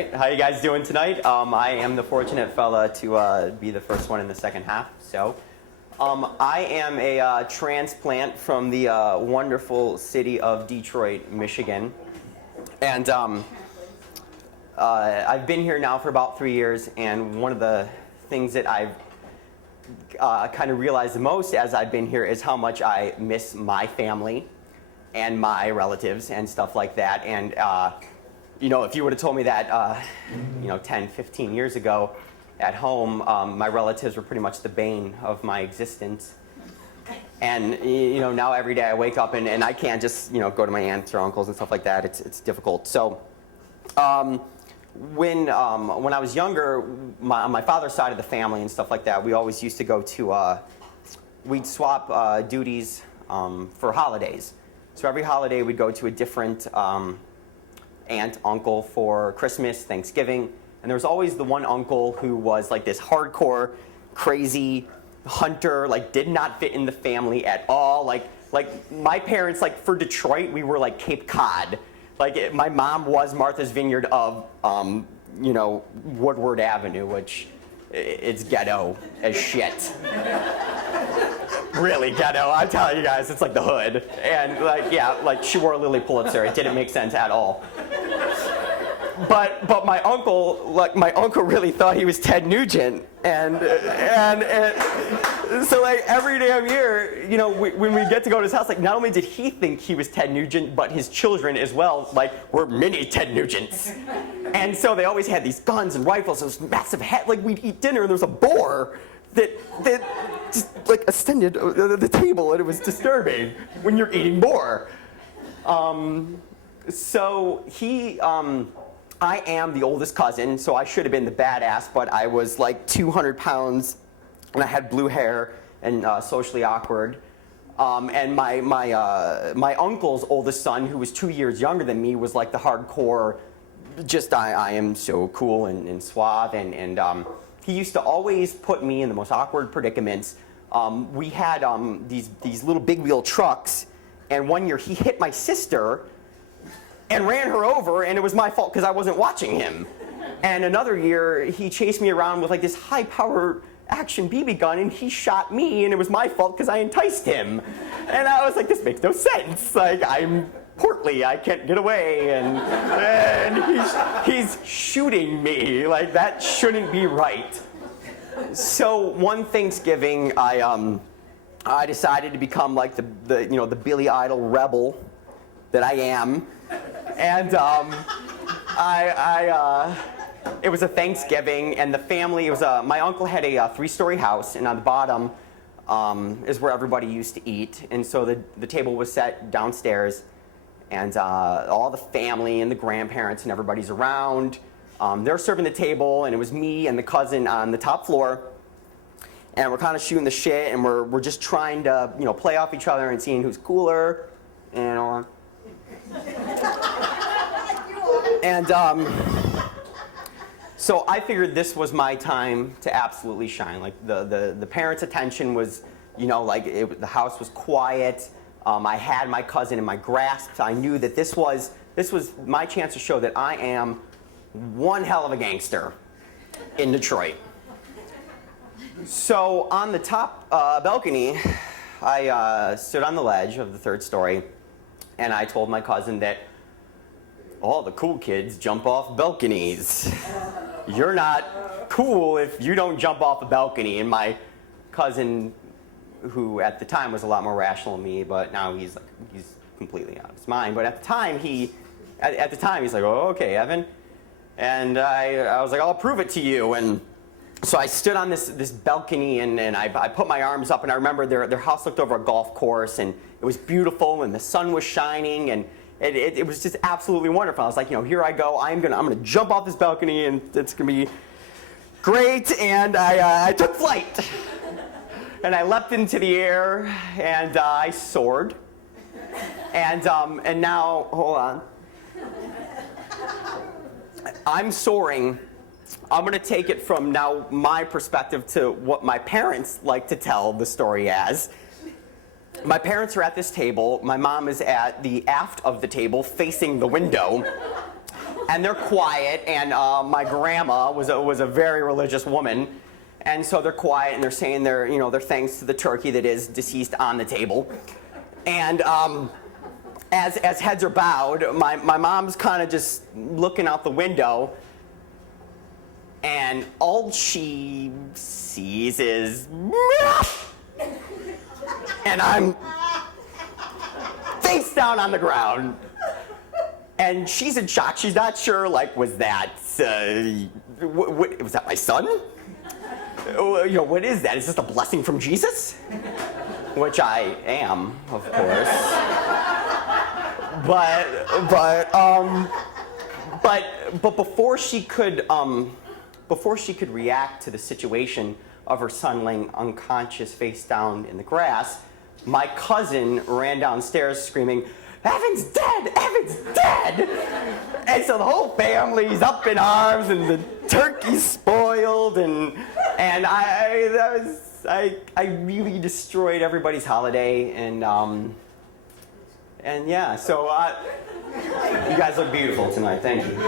right, how you guys doing tonight? I am the fortunate fella to be the first one in the second half. So, I am a transplant from the wonderful city of Detroit, Michigan. And I've been here now for about 3 years, and one of the things that I've kind of realized the most as I've been here is how much I miss my family and my relatives and stuff like that. And if you would have told me that 10, 15 years ago at home, my relatives were pretty much the bane of my existence. And now every day I wake up and I can't just go to my aunts or uncles and stuff like that. It's difficult. So when I was younger, on my father's side of the family and stuff like that, we always used to go to we'd swap duties for holidays. So every holiday we'd go to a different aunt, uncle for Christmas, Thanksgiving, and there was always the one uncle who was like this hardcore, crazy hunter, like did not fit in the family at all. Like my parents, like for Detroit, we were like Cape Cod. Like my mom was Martha's Vineyard of Woodward Avenue, which it's ghetto as shit. Really ghetto. I'm telling you guys, it's like the hood. And she wore a Lily Pulitzer. It didn't make sense at all. But my uncle really thought he was Ted Nugent, and so like every damn year, when we get to go to his house, like not only did he think he was Ted Nugent, but his children as well, like were mini Ted Nugents, and so they always had these guns and rifles. Those massive head. Like we'd eat dinner and there was a boar that just like ascended the table, and it was disturbing when you're eating boar. So he. I am the oldest cousin, so I should have been the badass, but I was like 200 pounds, and I had blue hair and socially awkward. And my uncle's oldest son, who was 2 years younger than me, was like the hardcore, just I am so cool and suave, and he used to always put me in the most awkward predicaments. We had these little big wheel trucks, and one year he hit my sister and ran her over, and it was my fault because I wasn't watching him. And another year, he chased me around with like this high-power action BB gun, and he shot me, and it was my fault because I enticed him. And I was like, this makes no sense. Like, I'm portly, I can't get away, and he's shooting me. Like, that shouldn't be right. So one Thanksgiving, I decided to become like the Billy Idol rebel that I am. And it was a Thanksgiving, and the family, it was my uncle had a 3-story house, and on the bottom is where everybody used to eat. And so the table was set downstairs, and all the family and the grandparents and everybody's around. They're serving the table, and it was me and the cousin on the top floor. And we're kind of shooting the shit, and we're just trying to play off each other and seeing who's cooler, and so I figured this was my time to absolutely shine. Like the parents' attention was, the house was quiet. I had my cousin in my grasp. So I knew that this was my chance to show that I am one hell of a gangster in Detroit. So on the top balcony, I stood on the ledge of the 3rd story, and I told my cousin that all the cool kids jump off balconies. You're not cool if you don't jump off a balcony. And my cousin, who at the time was a lot more rational than me, but now he's completely out of his mind. But at the time he's like, oh, okay, Evan. And I was like, I'll prove it to you. And so I stood on this balcony, and I put my arms up, and I remember their house looked over a golf course, and it was beautiful, and the sun was shining, and it was just absolutely wonderful. I was like, here I go. I'm gonna jump off this balcony, and it's gonna be great. And I took flight, and I leapt into the air, and I soared. And now, hold on. I'm soaring. I'm going to take it from now my perspective to what my parents like to tell the story as. My parents are at this table. My mom is at the aft of the table facing the window. and they're quiet, and my grandma was a very religious woman, and so they're quiet and they're saying their thanks to the turkey that is deceased on the table, and as heads are bowed, my mom's kind of just looking out the window, and all she sees is, and I'm face down on the ground. And she's in shock. She's not sure, like, was that my son? What is that? Is this a blessing from Jesus? Which I am, of course. But before she could react to the situation of her son laying unconscious face down in the grass, my cousin ran downstairs screaming, "Evan's dead! Evan's dead!" And so the whole family's up in arms, and the turkey's spoiled, and I really destroyed everybody's holiday, and yeah, so you guys look beautiful tonight. Thank you.